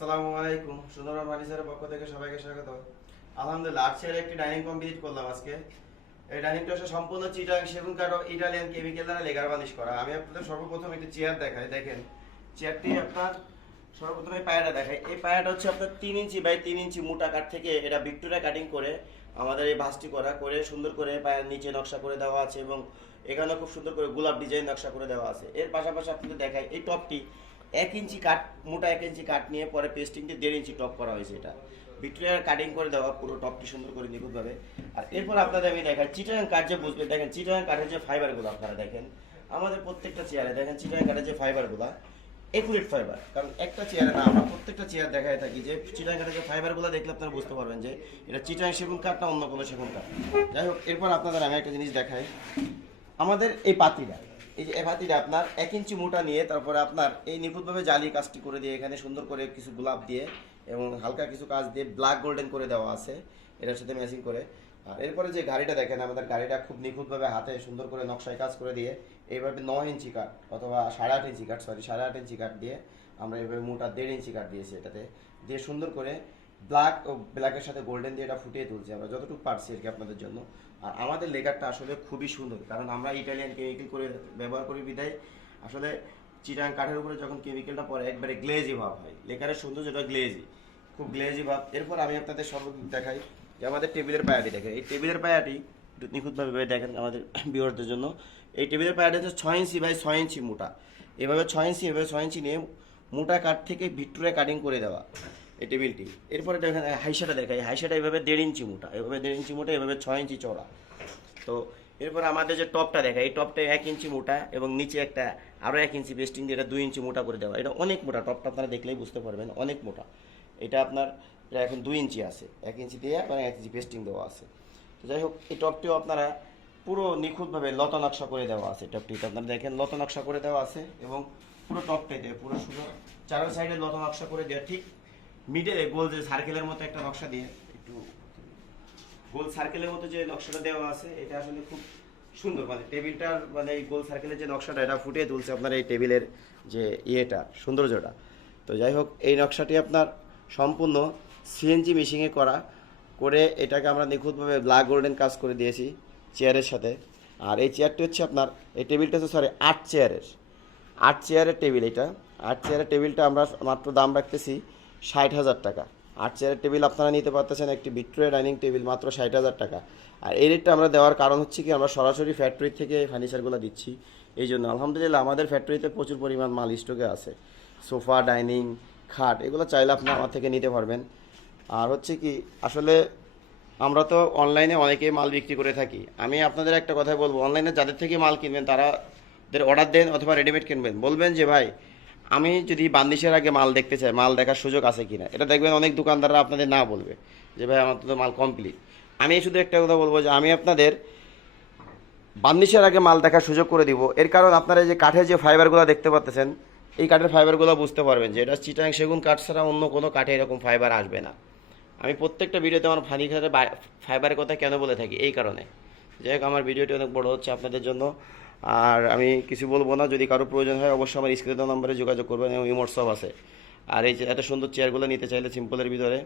আসসালামু আলাইকুম সুন্দরবন ফার্নিচারের পক্ষ থেকে সবাইকে স্বাগত। আলহামদুলিল্লাহ একটি ডাইনিং করলাম আজকে। এই ডাইনিংটা হচ্ছে সম্পূর্ণ চিটাং সেগুন কাঠ ইটালিয়ান কেমিক্যাল দ্বারা লেগার বানিশ করা। আমি আপনাদের সর্বপ্রথম একটি চেয়ার দেখাই, দেখেন। চেয়ারটি আপনার সর্বপ্রথম এই পায়াটা দেখাই। এই পায়াটা হচ্ছে আপনার তিন ইঞ্চি বাই তিন ইঞ্চি মোটা কাঠ থেকে এটা ভিক্টোরিয়া কাটিং করে আমাদের এই ভাঁজটি করা, করে সুন্দর করে পায়ের নিচে নকশা করে দেওয়া আছে এবং এখানে খুব সুন্দর করে গোলাপ ডিজাইন নকশা করে দেওয়া আছে। এর পাশাপাশি আপনাদের দেখাই, এই টপটি এক ইঞ্চি কাঠ, মোটা এক ইঞ্চি কাঠ নিয়ে পরে পেস্টিং দেড় ইঞ্চি টপ করা হয়েছে এটা। ভিক্টোরিয়ার কাটিং করে দেওয়া, পুরো টপটি সুন্দর করে নিখুঁতভাবে। আর এরপর আপনাদের আমি দেখাই চিটাগাং কাঠ যে বুঝবেন দেখেন চিটাগাং কাঠের যে ফাইবারগুলো আপনারা দেখেন, আমাদের প্রত্যেকটা চেয়ারে দেখেন চিটাগাং কাঠের যে ফাইবারগুলো একুরেট ফাইবার কারণ একটা চেয়ারে না, আমরা প্রত্যেকটা চেয়ার দেখায় থাকি যে চিটাং কাঠের যে ফাইবারগুলো দেখলে আপনারা বুঝতে পারবেন যে এটা চিটাং সেগুন কাঠ না অন্য কোনো সেগুন কাঠ। যাই হোক, এরপর আপনাদের আমি একটা জিনিস দেখাই। আমাদের এই পাতিটা এই যে এই পাতিটা আপনার এক ইঞ্চি মোটা নিয়ে তারপরে আপনার এই নিখুঁতভাবে জালি কাজটি করে দিয়ে এখানে সুন্দর করে কিছু গোলাপ দিয়ে এবং হালকা কিছু কাজ দিয়ে ব্ল্যাক গোল্ডেন করে দেওয়া আছে। এটার সাথে ম্যাচিং করে। আর এরপরে যে গাড়িটা দেখেন, আমাদের গাড়িটা খুব নিখুঁতভাবে হাতে সুন্দর করে নকশায় কাজ করে দিয়ে এইভাবে নয় ইঞ্চি কাঠ অথবা সাড়ে আট ইঞ্চি কাঠ সরি সাড়ে আট ইঞ্চি কাঠ দিয়ে আমরা এইভাবে মোটা দেড় ইঞ্চি কাঠ দিয়েছি এটাতে। দিয়ে সুন্দর করে ব্ল্যাক ও ব্ল্যাকের সাথে গোল্ডেন দিয়ে এটা ফুটিয়ে তুলছি আমরা, যতটুকু পারছি আর কি আপনাদের জন্য। আর আমাদের লেগারটা আসলে খুবই সুন্দর, কারণ আমরা ইটালিয়ান কেমিক্যাল করে ব্যবহার করি বিদায় আসলে চিটাং কাঠের উপরে যখন কেমিক্যালটা পরে একবারে গ্লেজি ভাব হয়। লেকারের সৌন্দর্যটা গ্লেজি খুব গ্লেজি ভাব। এরপর আমি আপনাদের সর্বদিক দেখাই যে আমাদের টেবিলের পায়াটি দেখেন। এই টেবিলের পায়াটি নিখুঁতভাবে দেখেন আমাদের বিওয়ারদের জন্য। এই টেবিলের পায়াটি হচ্ছে ছয় ইঞ্চি বাই ছয় ইঞ্চি মোটা। এভাবে ছয় ইঞ্চি, এভাবে ছয় ইঞ্চি নিয়ে মোটা কাঠ থেকে ভিক্টোরিয়া কাটিং করে দেওয়া। এই টেবিলটি এরপরে দেখেন হাইসাটা দেখাই হাইসাটা এভাবে দেড় ইঞ্চি মোটা, এভাবে দেড় ইঞ্চি মোটা, এভাবে ছয় ইঞ্চি চড়া তো এরপর আমাদের যে টপটা দেখা এই টপটা এক ইঞ্চি মোটা এবং নিচে একটা আরও এক ইঞ্চি বেস্টিং দিয়ে এটা দুই ইঞ্চি মোটা করে দেওয়া। এটা অনেক মোটা, টপটা আপনারা দেখলেই বুঝতে পারবেন, অনেক মোটা। এটা আপনার এটা এখন দুই ইঞ্চি আছে, এক ইঞ্চি দিয়ে মানে এক ইঞ্চি পেস্টিং দেওয়া আছে। তো যাই হোক, এই টপটিও আপনারা পুরো নিখুঁতভাবে লতা নকশা করে দেওয়া আছে টপটিতে। আপনারা দেখেন, লতা নকশা করে দেওয়া আছে এবং পুরো টপটাই দেয়, পুরো শুধু চারো সাইডে লতা নকশা করে দেওয়া, ঠিক মিডলে গোল যে সার্কেলের মতো একটা নকশা দিয়ে, একটু গোল সার্কেলের মতো যে নকশাটা দেওয়া আছে, এটা আসলে খুব সুন্দর। মানে টেবিলটার মানে এই গোল সার্কেলের যে নকশাটা, এটা ফুটিয়ে তুলছে আপনার এই টেবিলের যে ইয়েটা, সৌন্দর্যটা। তো যাই হোক, এই নকশাটি আপনার সম্পূর্ণ সিএনজি মেশিনে করা, করে এটাকে আমরা নিখুঁতভাবে ব্ল্যাক গোল্ডেন কাজ করে দিয়েছি চেয়ারের সাথে। আর এই চেয়ারটি হচ্ছে আপনার, এই টেবিলটা হচ্ছে সরি আট চেয়ারের আট চেয়ারের টেবিল এটা। আট চেয়ারের টেবিলটা আমরা মাত্র দাম রাখতেছি ষাট হাজার টাকা। আট চেয়ারের টেবিল আপনারা নিতে পারতেছেন, একটি ভিক্টোরিয়া ডাইনিং টেবিল মাত্র ষাট হাজার টাকা। আর এই রেটটা আমরা দেওয়ার কারণ হচ্ছে কি, আমরা সরাসরি ফ্যাক্টরি থেকে ফার্নিচারগুলো দিচ্ছি। এই জন্য আলহামদুলিল্লাহ আমাদের ফ্যাক্টরিতে প্রচুর পরিমাণ মাল স্টকে আছে। সোফা ডাইনিং খাট, এগুলো চাইলে আপনি আমার থেকে নিতে পারবেন। আর হচ্ছে কি, আসলে আমরা তো অনলাইনে অনেকেই মাল বিক্রি করে থাকি। আমি আপনাদের একটা কথা বলব অনলাইনে যাদের থেকে মাল কিনবেন, তারা অর্ডার দেন অথবা রেডিমেড কিনবেন। বলবেন যে, ভাই আমি যদি বান্দিশের আগে মাল দেখতে চাই, মাল দেখার সুযোগ আছে কি না এটা দেখবেন অনেক দোকানদাররা আপনাদের না বলবে যে, ভাই, আমার তো মাল কমপ্লিট আমি শুধু একটা কথা বলব যে, আমি আপনাদের বান্দিশের আগে মাল দেখার সুযোগ করে দিব। এর কারণ আপনারা যে কাঠের যে ফাইবারগুলো দেখতে পাচ্ছেন এই কাঠের ফাইবারগুলো বুঝতে পারবেন যে, এটা চিটাং সেগুন কাঠ ছাড়া অন্য কোনো কাঠে এরকম ফাইবার আসবে না। আমি প্রত্যেকটা ভিডিওতে আমার ফানি খাটের ফাইবারের কথা কেন বলে থাকি? এই কারণে। যাই হোক, আমার ভিডিওটি অনেক বড় হচ্ছে আপনাদের জন্য। আর আমি কিছু বলব না, যদি কারও প্রয়োজন হয় অবশ্যই আমার স্ক্রিনে নম্বরে যোগাযোগ করবেন এবং ইমোটসব আছে। আর এই এত সুন্দর চেয়ারগুলো নিতে চাইলে সিম্পলের ভিতরে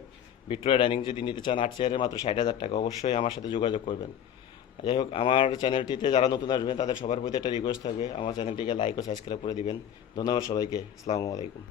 ভিক্টোরিয়া ডাইনিং যদি নিতে চান আট চেয়ারে মাত্র ষাট হাজার টাকা, অবশ্যই আমার সাথে যোগাযোগ করবেন। যাই হোক, আমার চ্যানেলটিতে যারা নতুন আসবেন তাদের সবার প্রতি একটা রিকোয়েস্ট থাকবে। আমার চ্যানেলটিকে লাইক ও সাবস্ক্রাইব করে দিবেন। ধন্যবাদ সবাইকে। আসসালামু আলাইকুম।